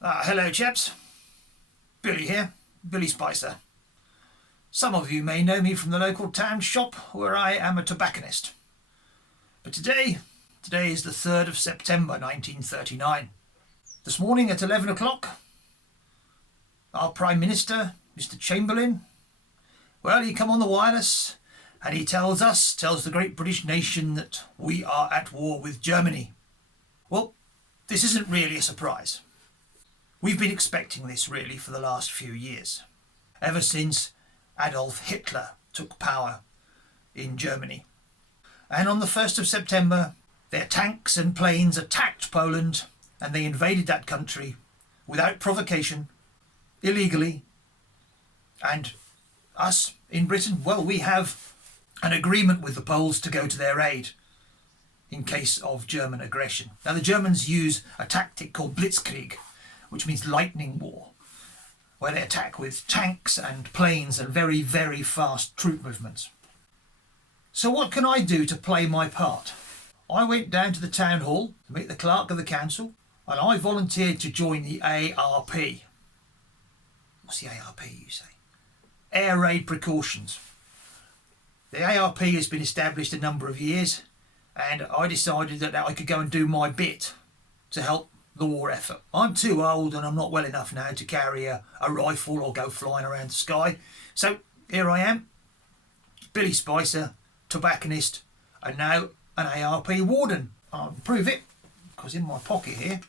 Hello chaps, Billy here, Billy Spicer. Some of you may know me from the local town shop where I am a tobacconist. But today is the 3rd of September 1939. This morning at 11 o'clock, our Prime Minister, Mr. Chamberlain, well, he come on the wireless and he tells the great British nation that we are at war with Germany. Well, this isn't really a surprise. We've been expecting this really for the last few years, ever since Adolf Hitler took power in Germany. And on the 1st of September, their tanks and planes attacked Poland and they invaded that country without provocation, illegally. And us in Britain, well, we have an agreement with the Poles to go to their aid in case of German aggression. Now, the Germans use a tactic called Blitzkrieg, which means lightning war, where they attack with tanks and planes and very, very fast troop movements. So what can I do to play my part? I went down to the town hall to meet the clerk of the council and I volunteered to join the ARP. What's the ARP, you say? Air Raid Precautions. The ARP has been established a number of years and I decided that I could go and do my bit to help the war effort. I'm too old and I'm not well enough now to carry a rifle or go flying around the sky. So here I am, Billy Spicer, tobacconist, and now an ARP warden. I'll prove it because in my pocket here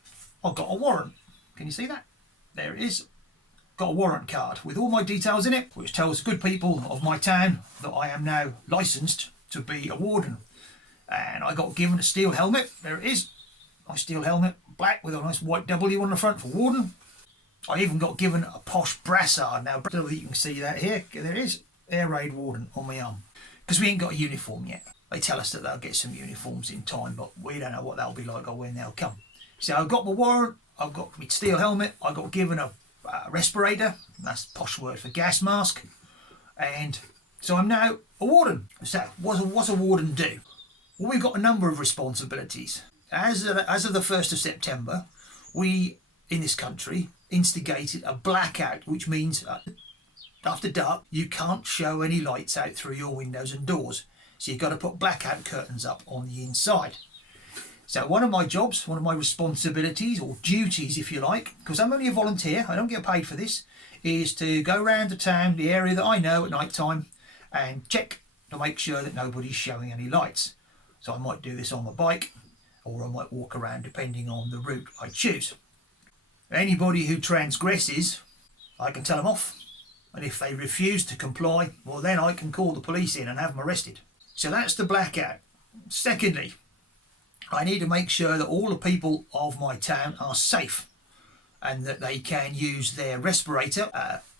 I've got a warrant. Can you see that? There it is. Got a warrant card with all my details in it, which tells good people of my town that I am now licensed to be a warden. And I got given a steel helmet. There it is. My steel helmet, black with a nice white W on the front for warden. I even got given a posh brassard. Now, you can see that here. There it is. Air Raid Warden on my arm. Because we ain't got a uniform yet. They tell us that they'll get some uniforms in time, but we don't know what they'll be like or when they'll come. So I've got my warrant. I've got my steel helmet. I got given a respirator. That's a posh word for gas mask. And so I'm now a warden. So what's a warden do? Well, we've got a number of responsibilities. As of the 1st of September, we, in this country, instigated a blackout, which means after dark, you can't show any lights out through your windows and doors. So you've got to put blackout curtains up on the inside. So one of my jobs, one of my responsibilities, or duties, if you like, because I'm only a volunteer, I don't get paid for this, is to go around the town, the area that I know at night time, and check to make sure that nobody's showing any lights. So I might do this on my bike, or I might walk around depending on the route I choose. Anybody who transgresses, I can tell them off, and if they refuse to comply, well then I can call the police in and have them arrested. So that's the blackout. Secondly, I need to make sure that all the people of my town are safe and that they can use their respirator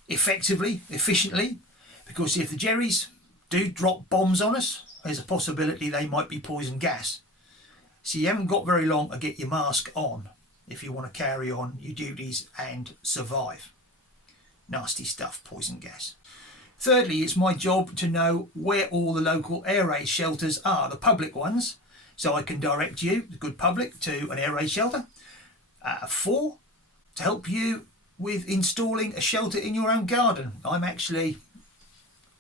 effectively, efficiently, because if the Jerrys do drop bombs on us, there's a possibility they might be poison gas. So you haven't got very long to get your mask on if you want to carry on your duties and survive. Nasty stuff, poison gas. Thirdly, it's my job to know where all the local air raid shelters are, the public ones, so I can direct you, the good public, to an air raid shelter. 4, to help you with installing a shelter in your own garden. I'm actually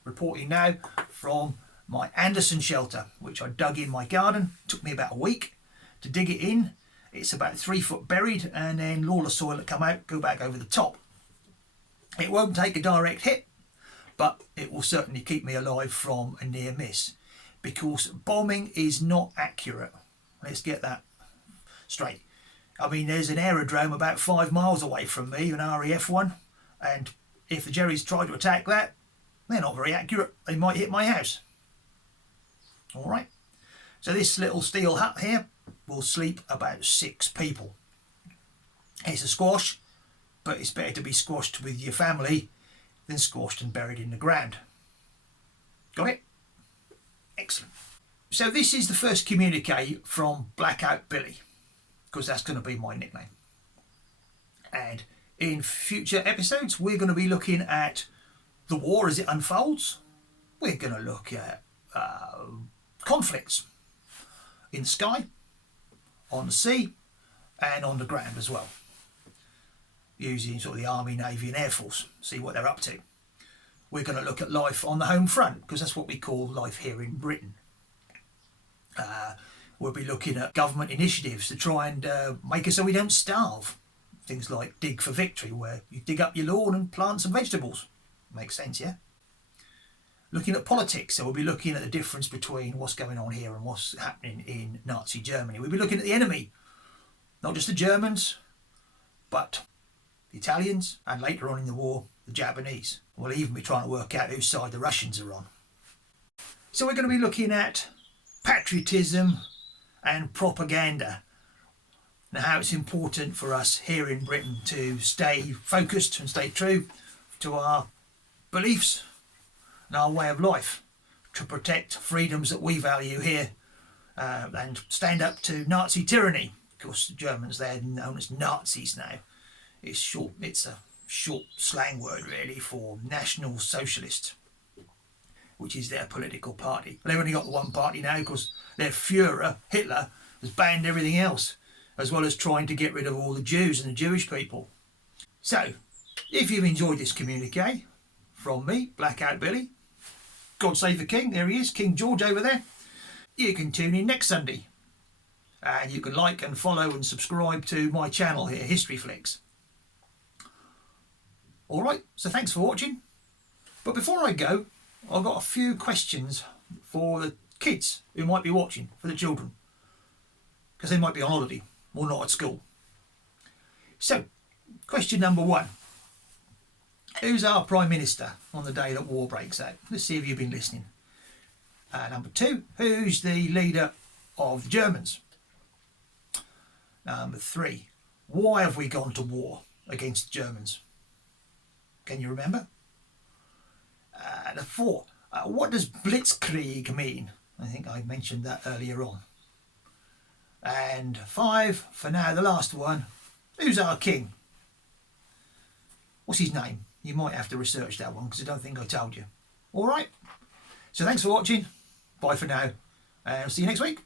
reporting now from my Anderson shelter, which I dug in my garden. It took me about a week to dig it in. It's about 3 foot buried, and then all the soil that come out go back over the top. It won't take a direct hit, but it will certainly keep me alive from a near miss, because bombing is not accurate. Let's get that straight. I mean, there's an aerodrome about 5 miles away from me, an RAF one, and if the Jerrys try to attack that, they're not very accurate. They might hit my house. All right, so this little steel hut here will sleep about 6 people. It's a squash, but it's better to be squashed with your family than squashed and buried in the ground. Got it? Excellent. So this is the first communique from Blackout Billy, because that's going to be my nickname. And in future episodes, we're going to be looking at the war as it unfolds. We're going to look at conflicts in the sky, on the sea, and on the ground as well. using sort of the Army, Navy and Air Force, see what they're up to. We're going to look at life on the home front, because that's what we call life here in Britain. We'll be looking at government initiatives to try and make it so we don't starve. Things like Dig for Victory, where you dig up your lawn and plant some vegetables. Makes sense, yeah? Looking at politics, so we'll be looking at the difference between what's going on here and what's happening in Nazi Germany. We'll be looking at the enemy, not just the Germans, but the Italians, and later on in the war, the Japanese. We'll even be trying to work out whose side the Russians are on. So we're going to be looking at patriotism and propaganda, and how it's important for us here in Britain to stay focused and stay true to our beliefs and our way of life, to protect freedoms that we value here, and stand up to Nazi tyranny. Of course, the Germans, they're known as Nazis now. It's a short slang word really for National Socialist, which is their political party. They've only got the one party now because their Führer, Hitler, has banned everything else, as well as trying to get rid of all the Jews and the Jewish people. So, if you've enjoyed this communique from me, Blackout Billy, God save the King, there he is, King George over there, you can tune in next Sunday. And you can like and follow and subscribe to my channel here, History Flicks. Alright, so thanks for watching. But before I go, I've got a few questions for the kids who might be watching, for the children, because they might be on holiday or not at school. So, question number 1. Who's our Prime Minister on the day that war breaks out? Let's see if you've been listening. Number 2, who's the leader of the Germans? Number 3, why have we gone to war against the Germans? Can you remember? 4, what does blitzkrieg mean? I think I mentioned that earlier on. And 5, for now, the last one, who's our king? What's his name? You might have to research that one because I don't think I told you. Alright, so thanks for watching. Bye for now, and I'll see you next week.